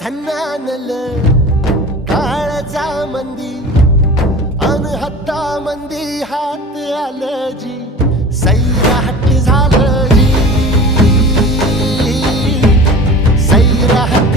झन्नानल काळजा मंदी अन हत्ता मंदी हात आलं जी सैराट झालं जी सैराट